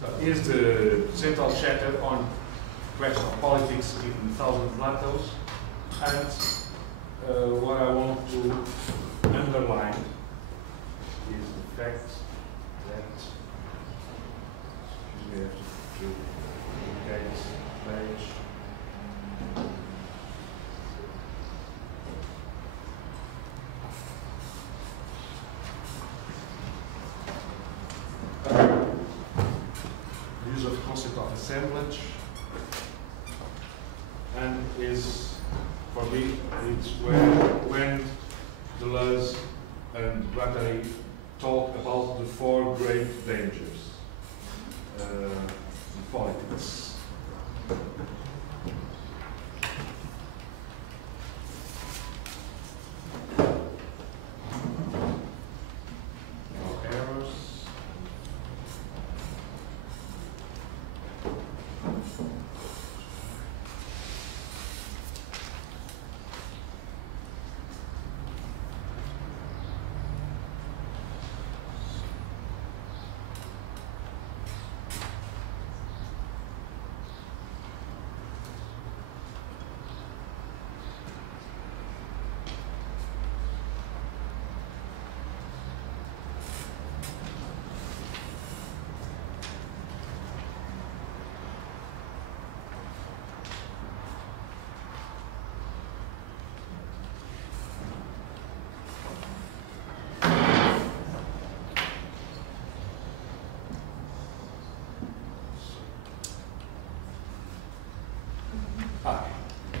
So here's the central chapter on question of politics in 1000 Plateaus, and what I want to underline is the fact that we have to indicate page. Use of the concept of assemblage, and is, for me, it's when Deleuze and Ranciere talk about the four great dangers in politics.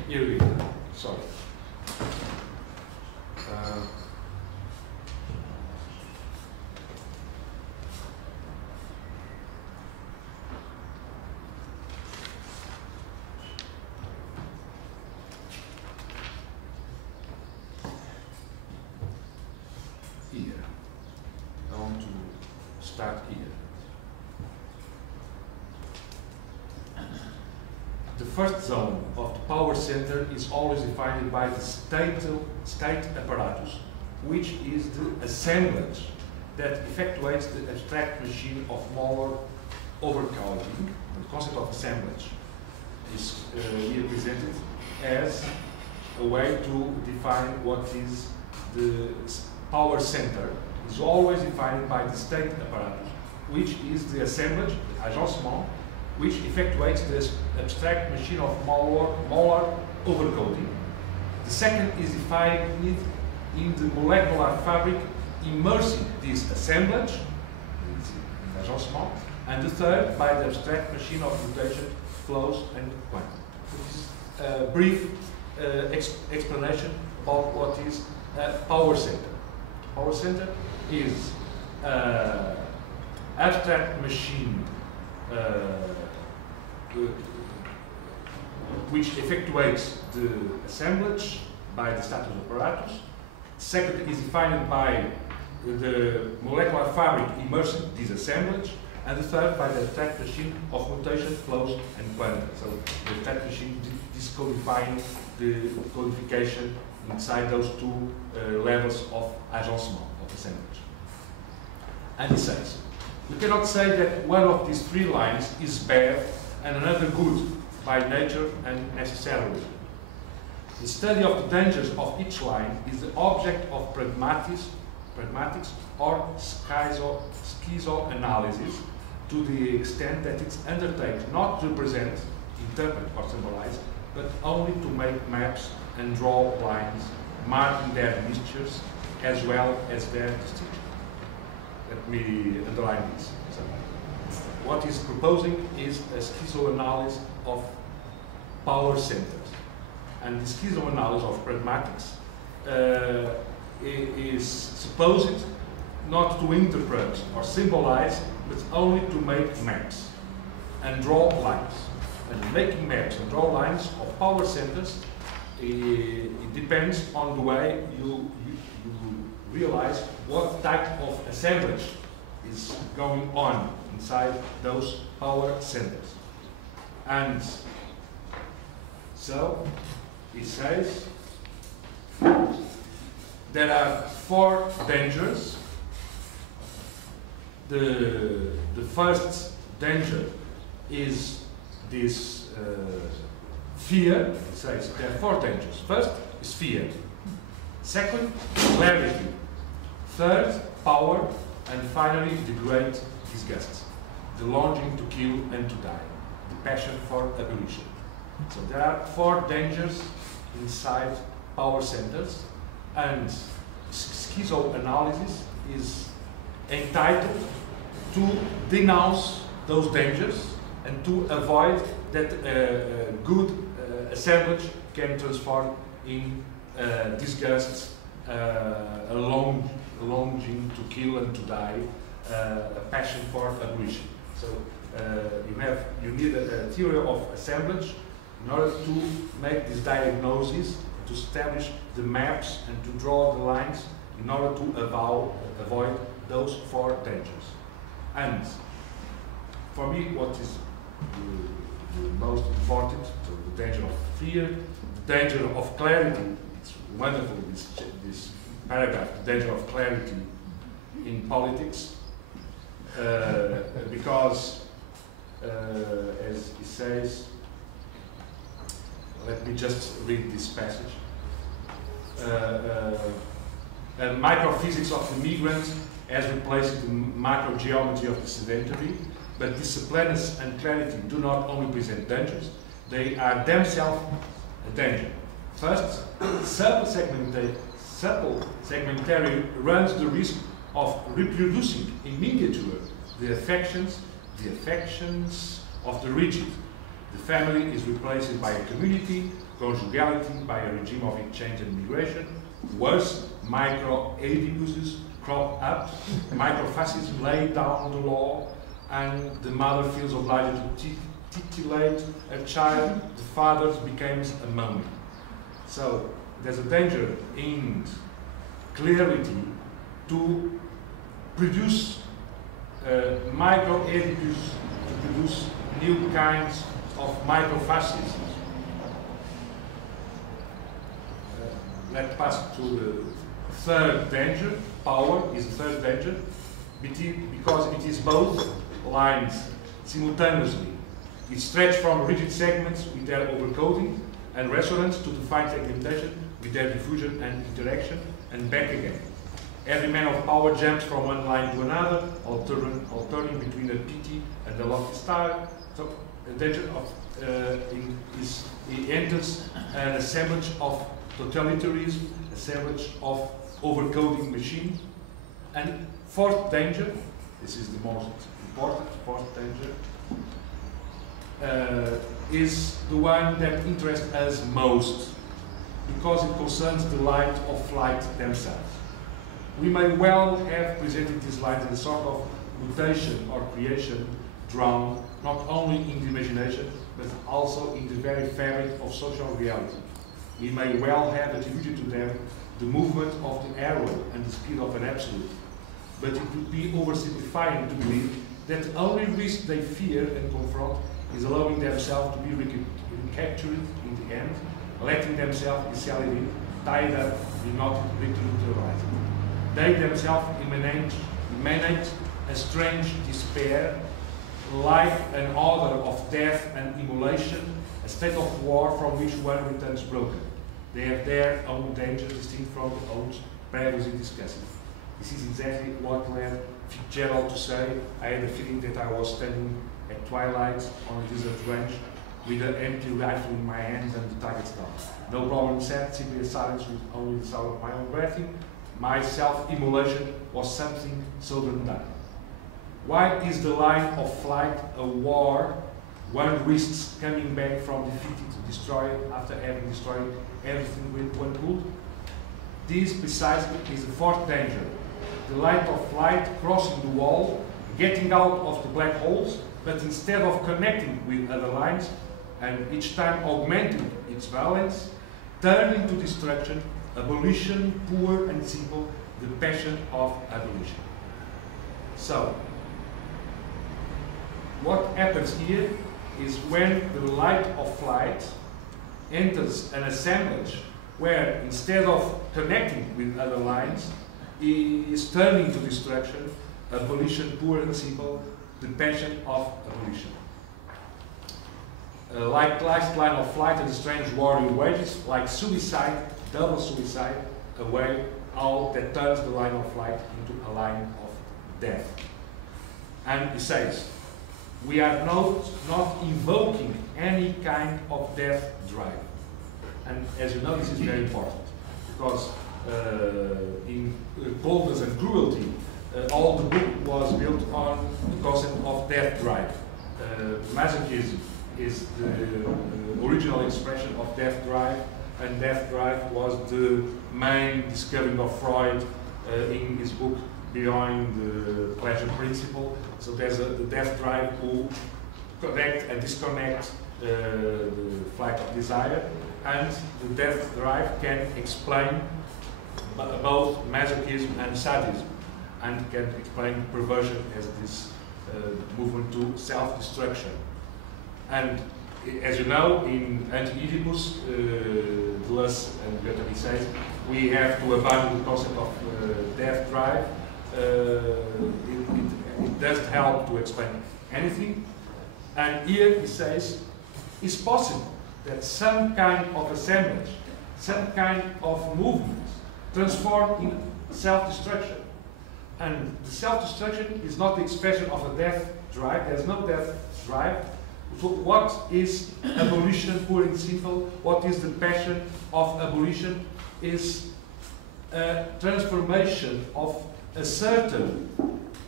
Here we go. Sorry. Here. I want to start here. The first zone of the power center is always defined by the state apparatus, which is the assemblage that effectuates the abstract machine of molar overcrowding. The concept of assemblage is here presented as a way to define what is the power center. It is always defined by the state apparatus, which is the assemblage, the agencement, which effectuates the abstract machine of molar overcoding. The second is defined in the molecular fabric immersing this assemblage, agencement, and the third by the abstract machine of mutation, flows, and quantum. This is a brief explanation about what is a power center. Power center is abstract machine which effectuates the assemblage by the status apparatus. Second is defined by the molecular fabric immersing this assemblage, and the third by the abstract machine of mutation, flows, and quanta. So the abstract machine is codifying the codification inside those two levels of agencement, of assemblage. And he says, we cannot say that one of these three lines is bad and another good by nature and necessarily. The study of the dangers of each line is the object of pragmatics or schizoanalysis, to the extent that it's undertaken not to represent, interpret or symbolize, but only to make maps and draw lines, marking their mixtures as well as their distinction. Let me underline this. So, what he's proposing is a schizoanalysis of power centers. And the schizoanalysis of pragmatics is supposed not to interpret or symbolize, but only to make maps and draw lines. And making maps and draw lines of power centers, it depends on the way you realize what type of assemblage is going on inside those power centers. And so he says there are four dangers. The first danger is this fear. It says there are 4 dangers. First is fear. Second, clarity. Third, power. And finally, the great disgust. The longing to kill and to die. The passion for abolition. So there are 4 dangers inside power centers, and schizoanalysis is entitled to denounce those dangers and to avoid that a good assemblage can transform in disgust, a longing to kill and to die, a passion for abolition. So you need a theory of assemblage in order to make this diagnosis, to establish the maps and to draw the lines in order to avoid those 4 dangers. And for me, what is the most important, so the danger of fear, the danger of clarity. It's wonderful, this paragraph, the danger of clarity in politics, because, as he says, let me just read this passage. Microphysics of the migrant has replaced the microgeometry of the sedentary, but disciplines and clarity do not only present dangers, they are themselves a danger. First, supple segmentary runs the risk of reproducing in miniature the affections of the rigid. The family is replaced by a community, conjugality by a regime of exchange and migration. Worse, micro-adibuses crop up, microfascism lay down the law, and the mother feels obliged to titillate a child, the father becomes a mummy. So there's a danger in clarity to produce micro-adibus, to produce new kinds of microfascism. Let's pass to the third danger. Power is the third danger, because it is both lines simultaneously. It stretches from rigid segments with their overcoding and resonance to define segmentation with their diffusion and interaction, and back again. Every man of power jumps from one line to another, alternating between the petty and the lofty style. So the danger of he enters an assemblage of totalitarianism, assemblage of overcoding machine. And fourth danger, this is the most important, fourth danger, is the one that interests us most, because it concerns the light of flight themselves. We may well have presented these lines as a sort of mutation or creation drawn not only in the imagination, but also in the very fabric of social reality. We may well have attributed to them the movement of the arrow and the speed of an absolute, but it would be oversimplifying to believe that the only risk they fear and confront is allowing themselves to be recaptured in the end, letting themselves be salaried, tied up, be not neutralized. They themselves emanate a strange despair, like an odor of death and immolation, a state of war from which one returns broken. They have their own danger distinct from the own previously discussed. This is exactly what led Fitzgerald to say, I had a feeling that I was standing at twilight on a desert range with an empty rifle in my hands and the target down. No problem said, simply a silence with only the sound of my own breathing. My self-immolation was something seldom done. Why is the line of flight a war one risks coming back from defeated to destroy after having destroyed everything with one bullet? This precisely is the fourth danger. The light of flight crossing the wall, getting out of the black holes, but instead of connecting with other lines, and each time augmenting its valence, turning to destruction, abolition, pure and simple, the passion of abolition. So, what happens here is when the light of flight enters an assemblage where instead of connecting with other lines, is turning to destruction, abolition, pure and simple, the passion of abolition. Like last line of flight and the strange war in wages, like suicide, double suicide, a way how that turns the line of flight into a line of death. And he says, we are not invoking any kind of death drive. And as you know, this is very important, because in Coldness and Cruelty, all the book was built on the concept of death drive. Masochism is the original expression of death drive, and death drive was the main discovery of Freud in his book Beyond the Pleasure Principle. So there's the death drive who connect and disconnect the flight of desire, and the death drive can explain both masochism and sadism, and can explain perversion as this movement to self-destruction. And as you know, in Anti-Oedipus, Deleuze and Goethe says, we have to abandon the concept of death drive. It doesn't help to explain anything. And here he says, it's possible that some kind of assemblage, some kind of movement transform in self-destruction. And the self-destruction is not the expression of a death drive. There's no death drive. So what is abolition, pure and simple? What is the passion of abolition? Is a transformation of a certain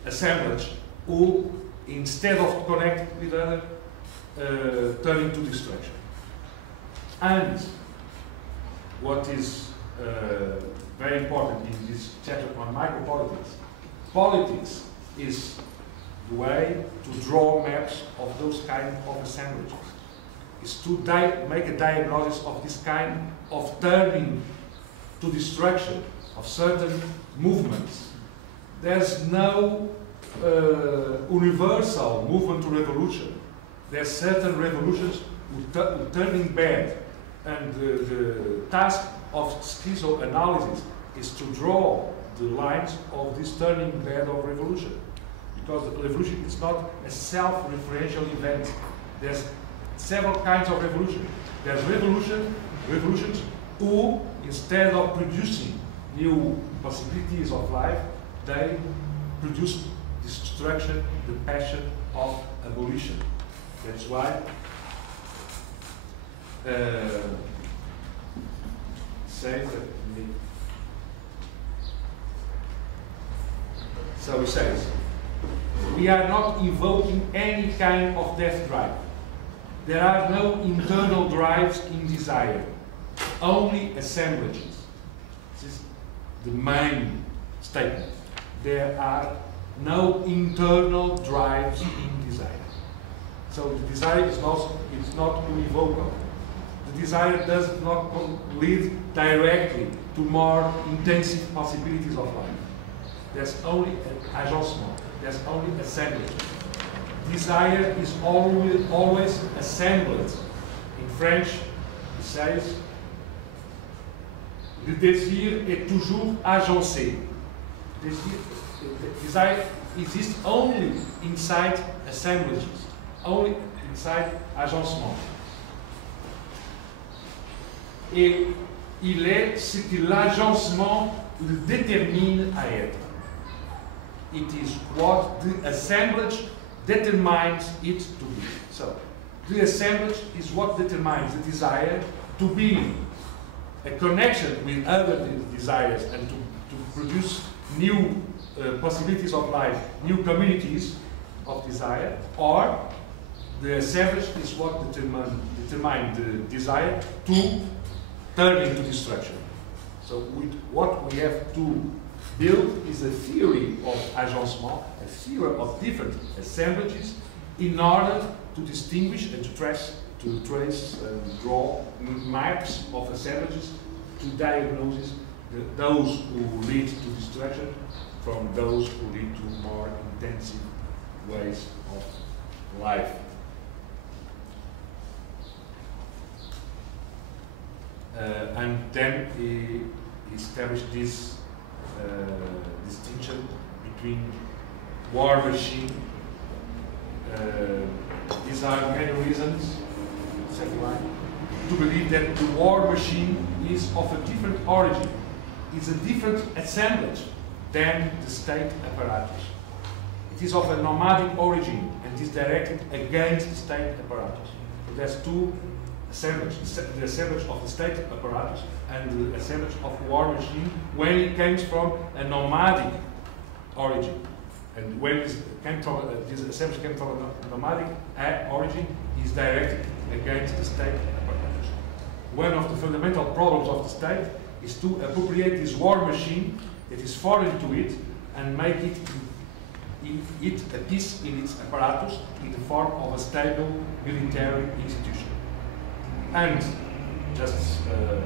assemblage who, instead of connect with other, turn into destruction. And what is very important in this chapter on micropolitics, politics is the way to draw maps of those kind of assemblages. Is to make a diagnosis of this kind of turning to destruction of certain movements. There's no universal movement to revolution. There's certain revolutions who turning bad, and the task of schizoanalysis is to draw the lines of this turning bad of revolution. Because the revolution is not a self-referential event. There's several kinds of revolution. There's revolutions who, instead of producing new possibilities of life, they produce destruction, the passion of abolition. That's why so he says, we are not invoking any kind of death drive. There are no internal drives in desire, only assemblages. This is the main statement. There are no internal drives in desire. So the desire is not univocable. The desire does not lead directly to more intensive possibilities of life. There's only agencement. There's only assemblage. Desire is always assembled. In French, it says, le désir est toujours agencé. Desire exists only inside assemblages, only inside agencement. Et il est ce que l'agencement le détermine à être. It is what the assemblage determines it to be. So, the assemblage is what determines the desire to be a connection with other desires and to produce new possibilities of life, new communities of desire, or the assemblage is what determines the desire to turn into destruction. So what we have to build is a theory of agencement, a theory of different assemblages, in order to distinguish and to trace and draw maps of assemblages to diagnose those who lead to destruction from those who lead to more intensive ways of life. And then he established this distinction between war machine These are many reasons, second line, to believe that the war machine is of a different origin, is a different assemblage than the state apparatus. It is of a nomadic origin and is directed against the state apparatus. So there's two assemblages, the assemblage of the state apparatus and the assemblage of war machine when it comes from a nomadic origin. And when this assemblage came from a nomadic origin, is directed against the state apparatus. One of the fundamental problems of the state is to appropriate this war machine that is foreign to it and make it a piece in its apparatus in the form of a stable military institution. And just a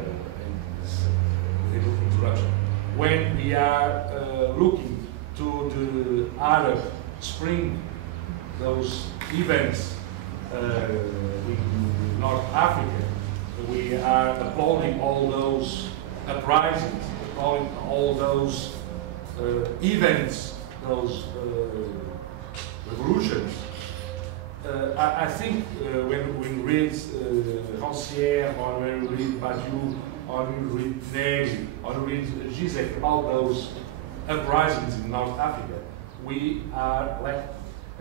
little interruption. When we are looking to the Arab Spring, those events in North Africa, we are applauding all those uprisings, applauding all those events, those revolutions. I think when we read Ranciere, or when we read Badiou, or when we read Negri, or when we read Zizek about those uprisings in North Africa, we are like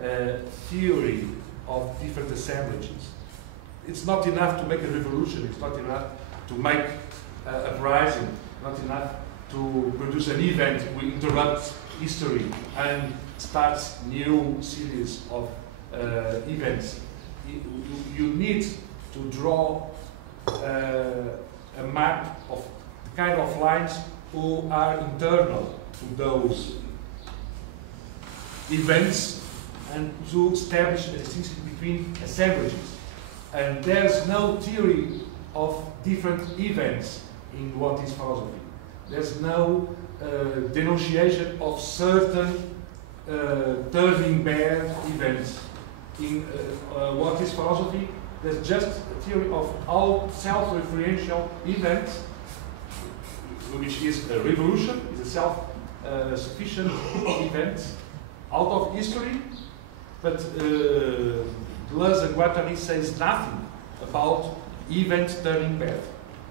a theory of different assemblages. It's not enough to make a revolution, it's not enough to make a uprising, not enough to produce an event. We interrupt history and starts new series of events. You need to draw a map of the kind of lines who are internal to those events and to establish a distinction between assemblages. And there's no theory of different events in what is philosophy. There's no denunciation of certain turning bad events in what is philosophy. There's just a theory of all self-referential events, which is a revolution, is a self-sufficient event out of history, but Deleuze and Guattari says nothing about events turning bad,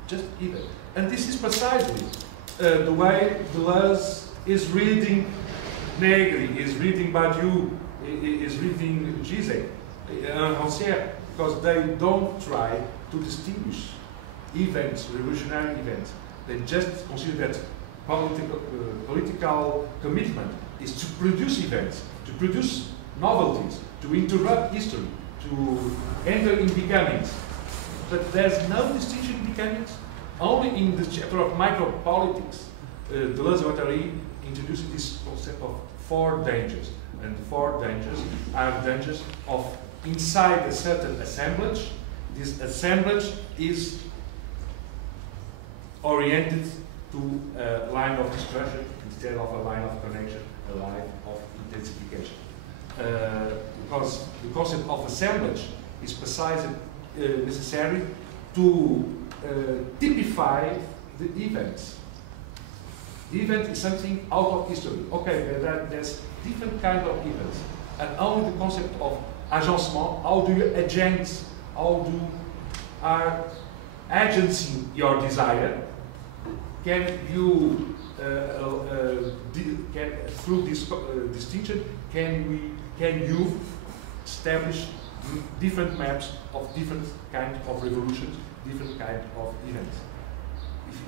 just event. And this is precisely the way Deleuze is reading Negri, is reading Badiou, is reading Zizek, Ranciere, because they don't try to distinguish events, revolutionary events. They just consider that political commitment is to produce events, to produce novelties, to interrupt history, to enter in becomings. But there's no distinction in becomings. Only in the chapter of micropolitics, Deleuze and Guattari introduced this concept of four dangers. And the four dangers are dangers of inside a certain assemblage. This assemblage is oriented to a line of destruction instead of a line of connection, a line of intensification. Because the concept of assemblage is precisely necessary to typify the events. The event is something out of history. Okay, there's different kind of events, and only the concept of agencement, how do you agent, how do are agency your desire, can you through this distinction can you establish different maps of different kind of revolutions, different kind of events.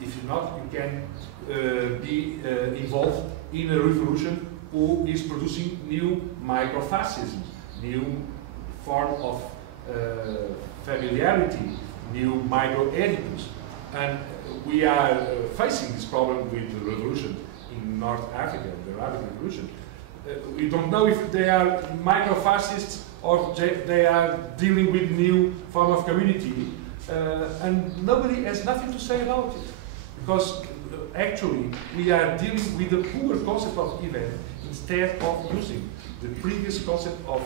If you not, you can be involved in a revolution who is producing new microfascism, new form of familiarity, new micro-Oedipus. And we are facing this problem with the revolution in North Africa, the Arabic Revolution. We don't know if they are micro-fascists or they are dealing with new form of community. And nobody has nothing to say about it. Because actually we are dealing with the poor concept of event instead of using the previous concept of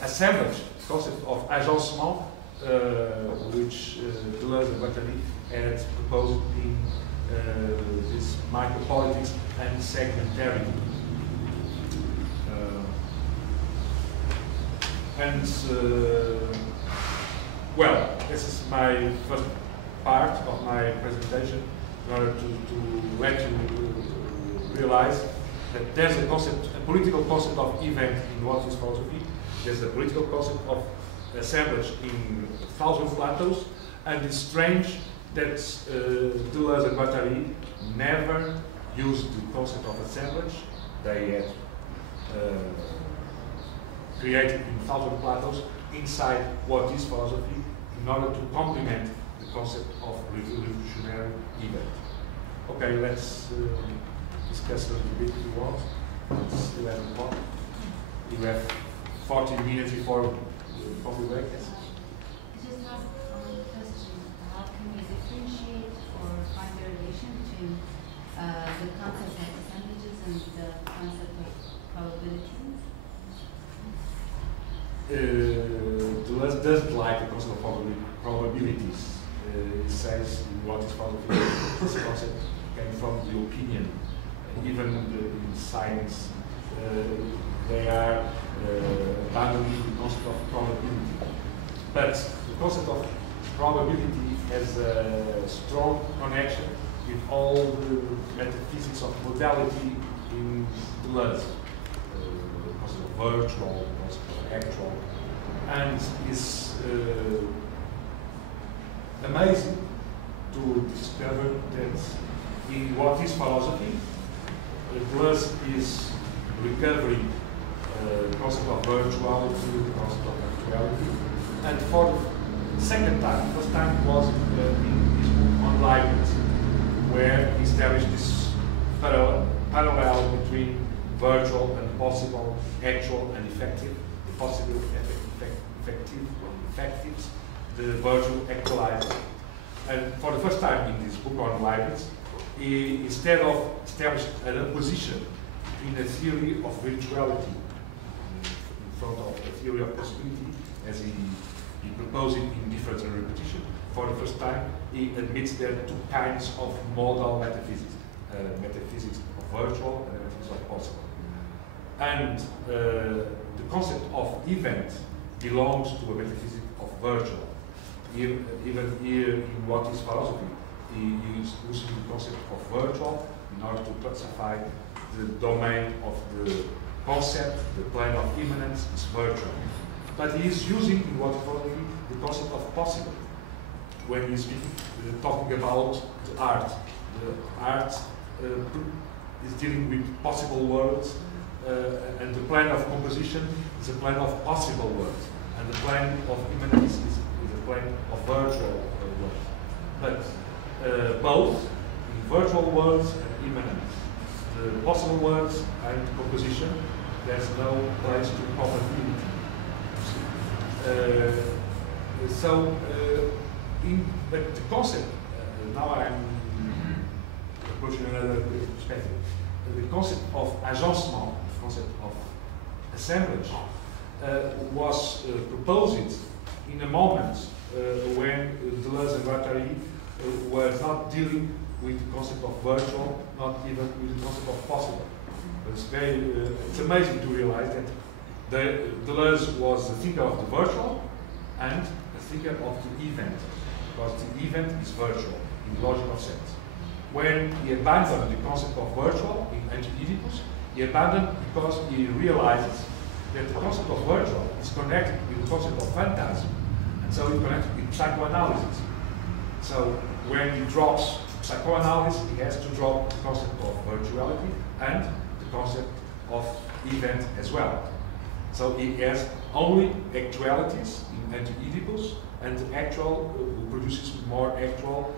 assemblage, concept of agencement, which Deleuze and Guattari had proposed in this micropolitics and segmentarity. And well, this is my first part of my presentation in order to let you realize that there's a concept, a political concept of event in what is philosophy. There's a political concept of assemblage in thousand Plateaus, and it's strange that Deleuze and Guattari never used the concept of assemblage. They had created in thousand Plateaus inside what is philosophy in order to complement the concept of revolutionary event. Okay, let's discuss a little bit if you want. It's 11 o'clock. You have 14 minutes before coffee break. Just ask one question. How can we differentiate or find the relation between the concept of assemblages and the concept of probability? Deleuze doesn't like the concept of probabilities. It says in what is philosophy, this concept came from the opinion. Even in science, they are abandoning the concept of probability. But the concept of probability has a strong connection with all the metaphysics of modality in Deleuze. The concept of virtual, the concept of actual, and is amazing to discover that in what is philosophy, Deleuze is recovering the concept of virtuality, the concept of actuality, and for the second time, the first time was in his book on Leibniz, where he established this parallel between virtual and possible, actual and effective, the possible effectives, the virtual actualized. And for the first time in this book on Leibniz, he, instead of establishing an opposition between a theory of virtuality in front of a theory of possibility, as he proposed it in difference and repetition, for the first time he admits there are two kinds of modal metaphysics, metaphysics of virtual and metaphysics of possible. And the concept of event belongs to a metaphysics of virtual. Even here in what is philosophy, he is using the concept of virtual in order to classify the domain of the concept, the plane of immanence is virtual. But he is using in what is philosophy the concept of possible when he is talking about the art. The art is dealing with possible worlds, and the plane of composition is a plane of possible worlds, and the plane of immanence is a plane of virtual worlds. But both in virtual worlds and immanence, the possible worlds and composition, there's no place to probability. But the concept, now I'm approaching another perspective, the concept of agencement, the concept of assemblage, was proposed in a moment when Deleuze and Guattari were not dealing with the concept of virtual, not even with the concept of possible. It's amazing to realize that Deleuze was the thinker of the virtual and the thinker of the event, because the event is virtual in the logical sense. When he abandoned the concept of virtual in Anti-Oedipus, he abandoned because he realizes that the concept of virtual is connected with the concept of phantasm, and so it's connected with psychoanalysis. So when he drops psychoanalysis, he has to drop the concept of virtuality and the concept of event as well. So he has only actualities in Anti-Oedipus, and the actual produces more actual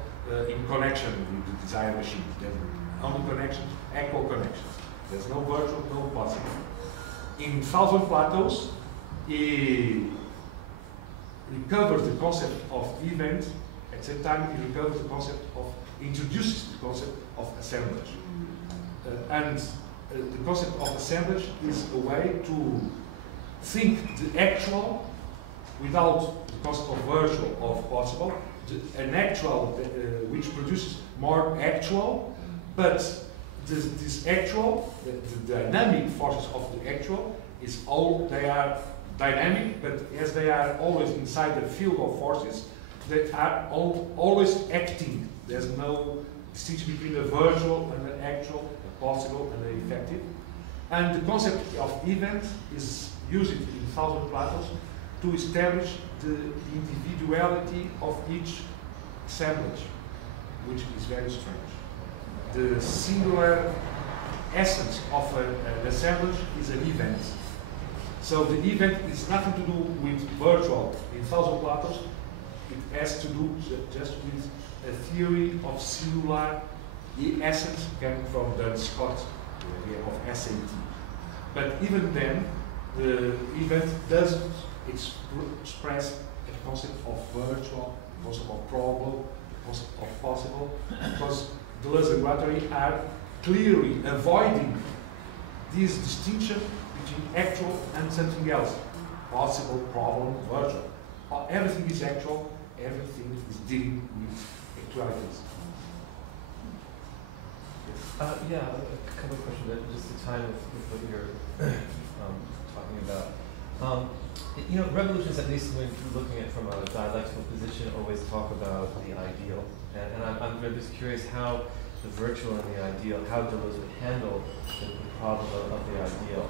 in connection with the desire machine. There's only connections, actual connections. There's no virtual, no possible. In Thousand Plateaus, he recovers the concept of event. At the same time, he recovers the concept of, introduces the concept of assemblage. And the concept of assemblage is a way to think the actual without the concept of virtual or of possible, an actual which produces more actual, but this actual, the dynamic forces of the actual is all, they are dynamic, but as they are always inside the field of forces, they are always acting. There's no distinction between the virtual and the actual, the possible and the effective. And the concept of event is used in thousand Plateaus to establish the individuality of each assemblage, which is very strange. The singular essence of an assemblage is an event. So the event is nothing to do with virtual in thousand Plateaus. It has to do just with a theory of singular essence coming from Duns Scott, the idea of SAT. But even then, the event doesn't express a concept of virtual, a concept of probable, a concept of possible, because Deleuze and Guattari are clearly avoiding this distinction between actual and something else. Possible, problem, virtual. Everything is actual, everything is dealing with actualities. Yeah, a couple of questions, just to tie with what you're talking about. You know, revolutions, at least when you're looking at it from a dialectical position, always talk about the ideal. And I'm just curious how the virtual and the ideal, how Deleuze would handle the problem of the ideal.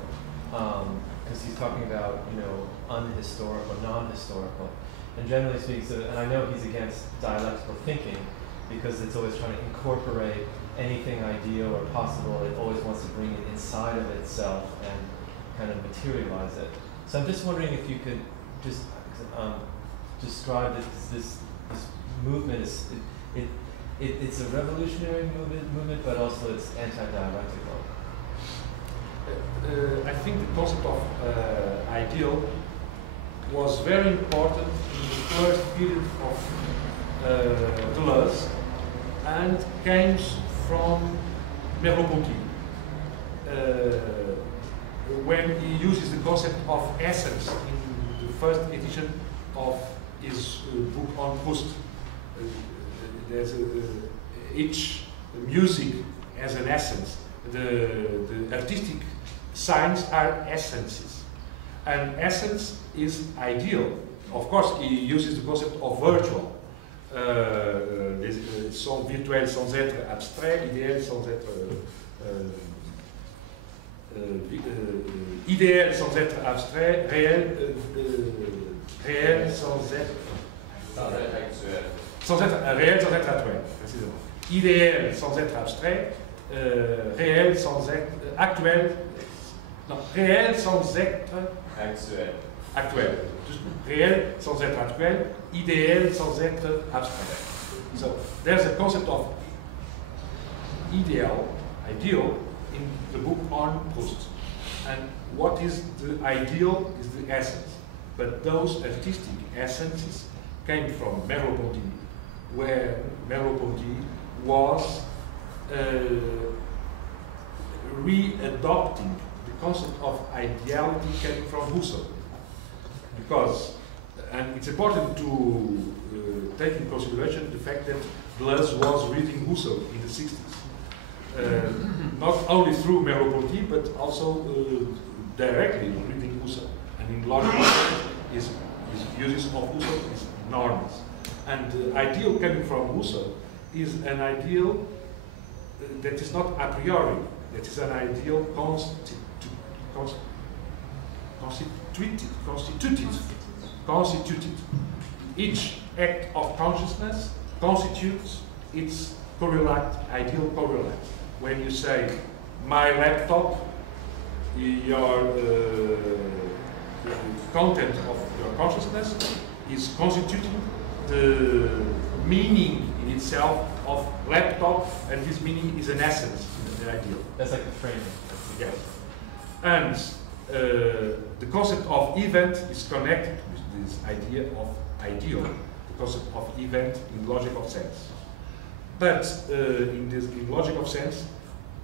Because he's talking about, you know, unhistorical, non-historical. And generally speaking, and I know he's against dialectical thinking, because it's always trying to incorporate anything ideal or possible. It always wants to bring it inside of itself and kind of materialize it. So I'm just wondering if you could just describe this movement. It's a revolutionary movement, but also it's anti-dialectical. I think the concept of ideal was very important in the first period of Deleuze, and came from Merleau-Ponty. When he uses the concept of essence in the first edition of his book on Proust. There's each music has an essence. The artistic signs are essences. And essence is ideal. Of course, he uses the concept of virtual. Sont virtuels sans être abstraits, idéal sans être idéal sans être abstrait, réel sans être actuel. Réel sans être actuel, précisément. Idéal sans être abstrait, réel sans être actuel. Non, réel sans être actuel. Actuel. Réel sans être actuel, idéal sans être abstrait. So there's a concept of ideal in the book on Proust. And what is the ideal is the essence. But those artistic essences came from Merleau-Ponty, where Merleau-Ponty was re-adopting the concept of ideality coming from Rousseau. Because, and it's important to take in consideration the fact that Deleuze was reading Rousseau in the 60s. Not only through Merleau-Ponty, but also directly reading Rousseau. And in logical sense, his uses of Rousseau is enormous. And the ideal coming from Rousseau is an ideal that is not a priori, that is an ideal constituted. Each act of consciousness constitutes its correlate, ideal correlate. When you say, my laptop, your the content of your consciousness is constituting the meaning in itself of laptop, and this meaning is an essence in the ideal. That's like the framing. Yes. And the concept of event is connected with this idea of ideal, the concept of event in logical sense. But in logical sense,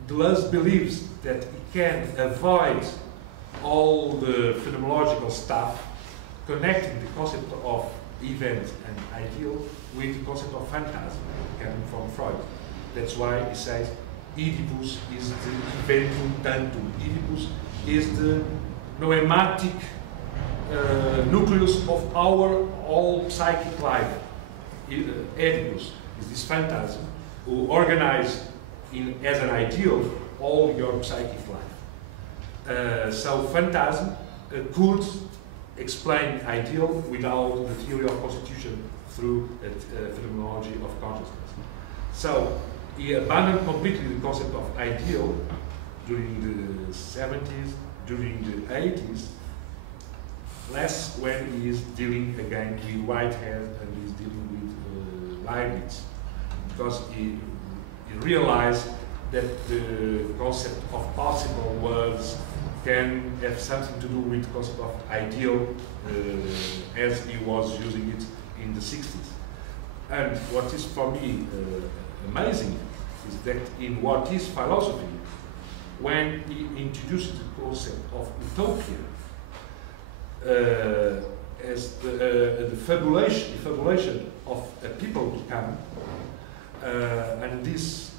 Deleuze believes that he can avoid all the phenomenological stuff, connecting the concept of event and ideal with the concept of phantasm coming from Freud. That's why he says Oedipus is the eventum tantum. Oedipus is the noematic nucleus of our whole psychic life. Oedipus is this phantasm who organizes as an ideal all your psychic life. So phantasm could explain ideal without the theory of constitution through phenomenology of consciousness. So he abandoned completely the concept of ideal during the 70s, during the 80s, less when he is dealing again with Whitehead and is dealing with Leibniz, because he realized that the concept of possible worlds can have something to do with the concept of ideal as he was using it in the 60s. And what is for me amazing is that in what is philosophy, when he introduced the concept of utopia as the fabulation of a people to come, and this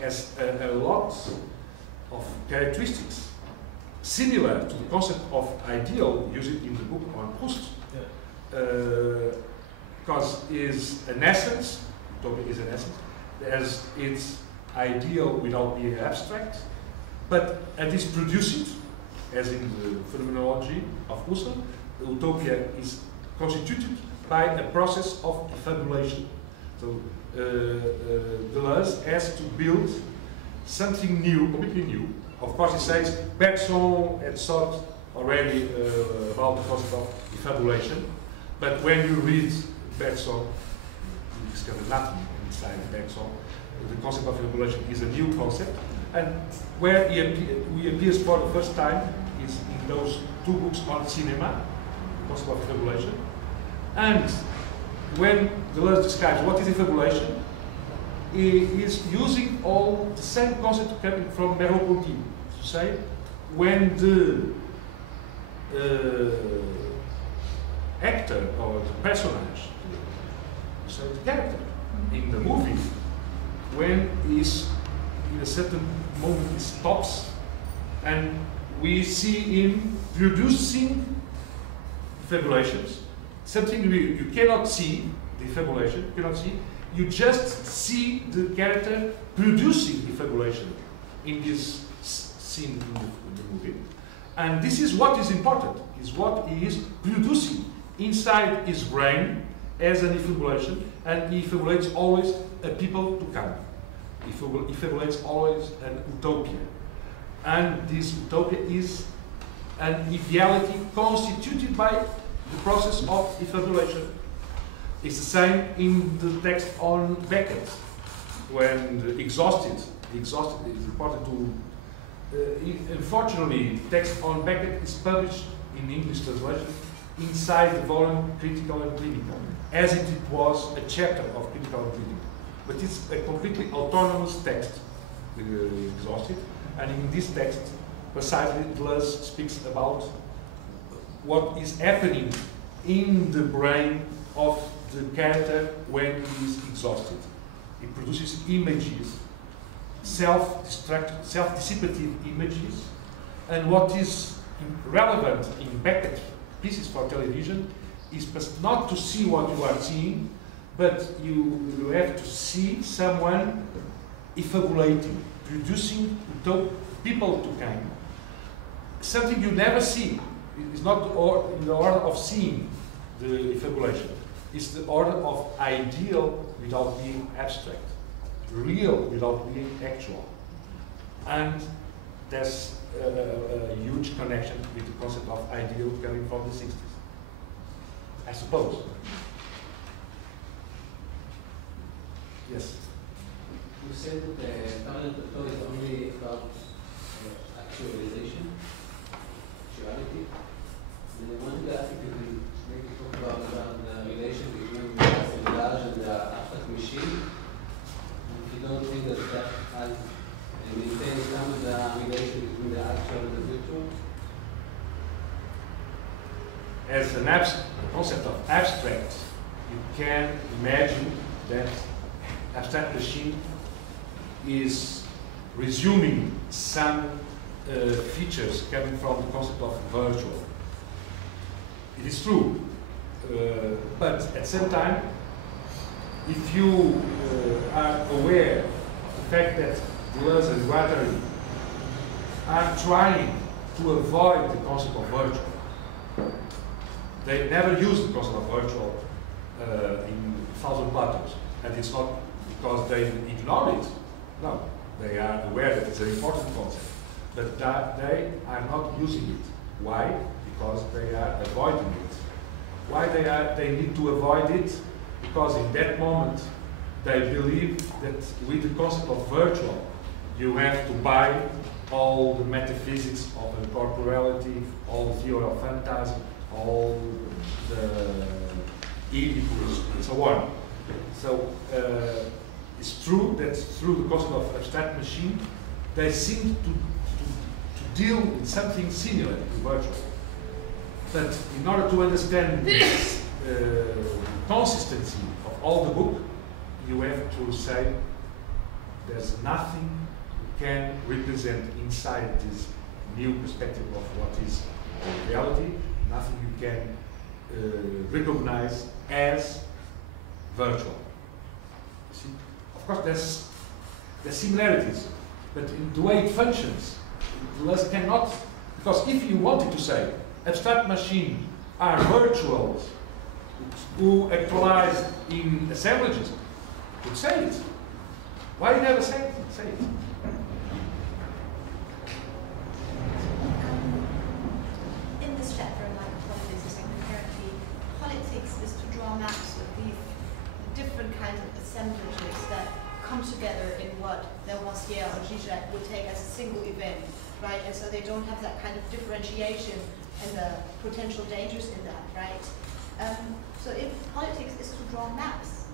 has a lot of characteristics similar to the concept of ideal used in the book on Proust, because is an essence, utopia is an essence, as it's ideal without being abstract, and is produced, as in the phenomenology of Husserl, the utopia is constituted by a process of fabulation. So Deleuze has to build something new, completely new. Of course, he says Bergson had thought already about the concept of fabulation, but when you read Bergson, you discover nothing inside Bergson. The concept of fabulation is a new concept, and where he appears for the first time is in those two books on cinema, the concept of fabulation. And when Deleuze describes what is a fabulation, he is using all the same concept coming from Merleau-Ponty, to say when the actor or the personage, so the character in the movie, when he's in a certain moment he stops and we see him producing fabulations, something you cannot see, the fabulation, you cannot see, you just see the character producing the fabulation in this scene in the movie. And this is what is important, is what he is producing inside his brain as an effabulation, and he fabulates always a people to come. He fabulates always an utopia. And this utopia is an ideality constituted by the process of effabulation. It's the same in the text on Beckett, when the exhausted is important to. Unfortunately, the text on Beckett is published in English translation inside the volume Critical and Clinical, as it was a chapter of Critical and Clinical. But it's a completely autonomous text, exhausted, and in this text, precisely Deleuze speaks about what is happening in the brain of the character when he is exhausted. He produces images, self-dissipative images, and what is relevant in Beckett pieces for television is not to see what you are seeing, but you have to see someone effabulating, producing people to come. Something you never see. It's not in the order of seeing the effabulation. It's the order of ideal without being abstract, real without being actual. And there's a huge connection with the concept of ideal coming from the 60s, I suppose. Yes? You said that the talent of thought is only about actualization, actuality. And I wanted to ask if you can maybe talk about the relation between the assemblage and the abstract machine. And if you don't think that that has maintained some of the relation between the actual and the virtual? As an concept of abstract, you can imagine that abstract machine is resuming some features coming from the concept of virtual. it is true. But at the same time, if you are aware of the fact that Deleuze and Guattari are trying to avoid the concept of virtual, they never use the concept of virtual in Thousand Plateaus, and it's not because they ignore it. No, they are aware that it's an important concept, but they are not using it. Why? Because they are avoiding it. Why they need to avoid it? Because in that moment they believe that with the concept of virtual you have to buy all the metaphysics of incorporeality, all the theory of phantasm, all the Oedipus, and so on. So it's true that through the concept of abstract machine they seem to deal with something similar to virtual. But in order to understand this consistency of all the book, you have to say there's nothing you can represent inside this new perspective of what is reality, nothing you can recognize as virtual. You see? Of course, there's similarities, but in the way it functions, Deleuze cannot, because if you wanted to say abstract machines are virtuals who actualize in assemblages, you could say it. Why you never say it? Say it. In this chapter, like politics and inherently, politics is to draw maps of these different kinds of assemblages that come together in what Ranciere or Zizek would take as a single event, right? And so they don't have that kind of differentiation and the potential dangers in that, right? So if politics is to draw maps,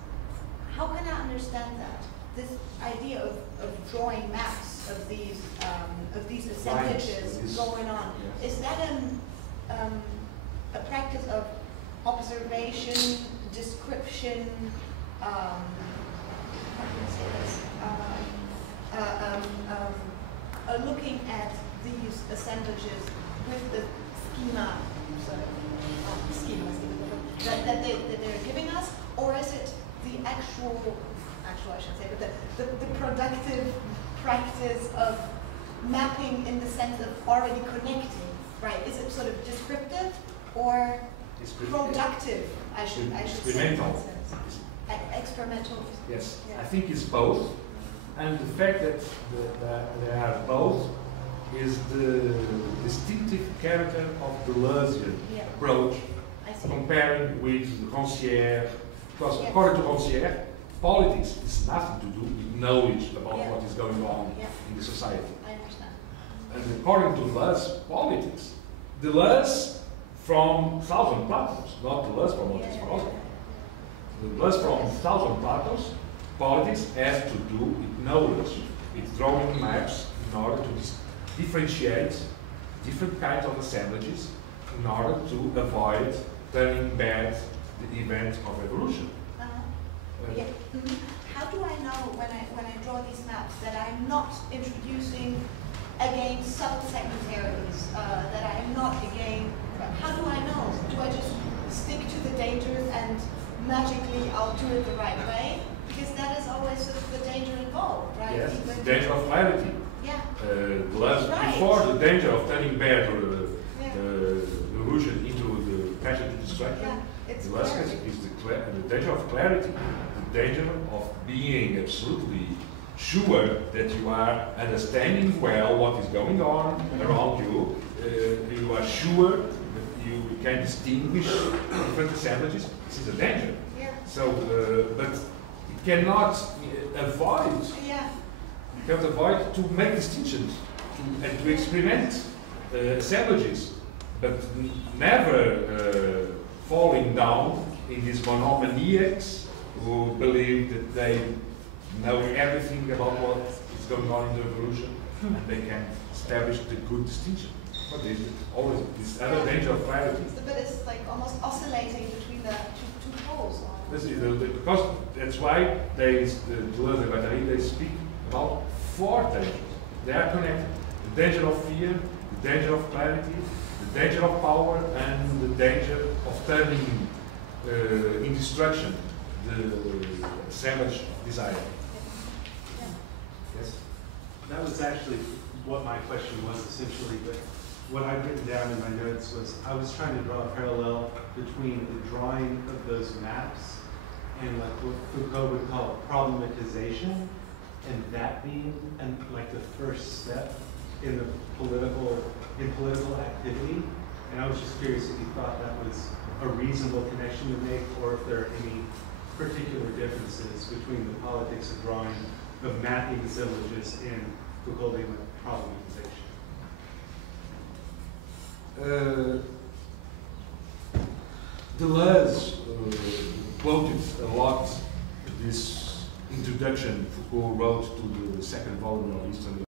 how can I understand that? This idea of drawing maps of these assemblages going on, yes. is that a practice of observation, description, how can I say this? Looking at these assemblages with the schema, that they're giving us, or is it the actual I shouldn't say, but the productive practice of mapping in the sense of already connecting, right? Is it sort of descriptive or productive? I should say. Experimental. Experimental. Yes, Yeah. I think it's both, and the fact that they are both is the distinctive character of the Deleuzian approach, comparing with Ranciere, because according to Ranciere, politics is nothing to do with knowledge about what is going on in the society. I understand. And according to Deleuze from Thousand Plateaus, not Deleuze from what is philosophy. Deleuze from Thousand Plateaus, politics has to do with knowledge, with drawing maps in order to differentiate different kinds of assemblages in order to avoid turning bad the event of evolution. How do I know when I draw these maps that I'm not introducing again sub-segmentaries, that I am not again, how do I know? Do I just stick to the dangers and magically I'll do it the right way? Because that is always sort of the danger involved, right? Yes, the danger of clarity. Yeah. Before the danger of turning bad the illusion into the passion to distraction, Deleuze is the danger of clarity, the danger of being absolutely sure that you are understanding well what is going on around you. You are sure that you can distinguish different assemblages. This is a danger. Yeah. So, but you cannot avoid. Yeah. You can't avoid to make distinctions and to experiment assemblages, but never falling down in these monomaniacs who believe that they know everything about what is going on in the revolution and they can establish the good distinction. But there's always this other danger of clarity. But it's like almost oscillating between the two poles. Because that's why Deleuze and Guattari, they speak about four dangers. They are connected. The danger of fear, the danger of clarity, the danger of power, and the danger turning in destruction the assemblage desire. Yes? That was actually what my question was essentially, but what I've written down in my notes was I was trying to draw a parallel between the drawing of those maps and like what Foucault would call problematization, and that being like the first step in the political activity. And I was just curious if you thought that was a reasonable connection to make, or if there are any particular differences between the politics of drawing, of mapping assemblages and Foucauldian problematization. Deleuze quoted a lot this introduction Foucault wrote to the second volume of Eastern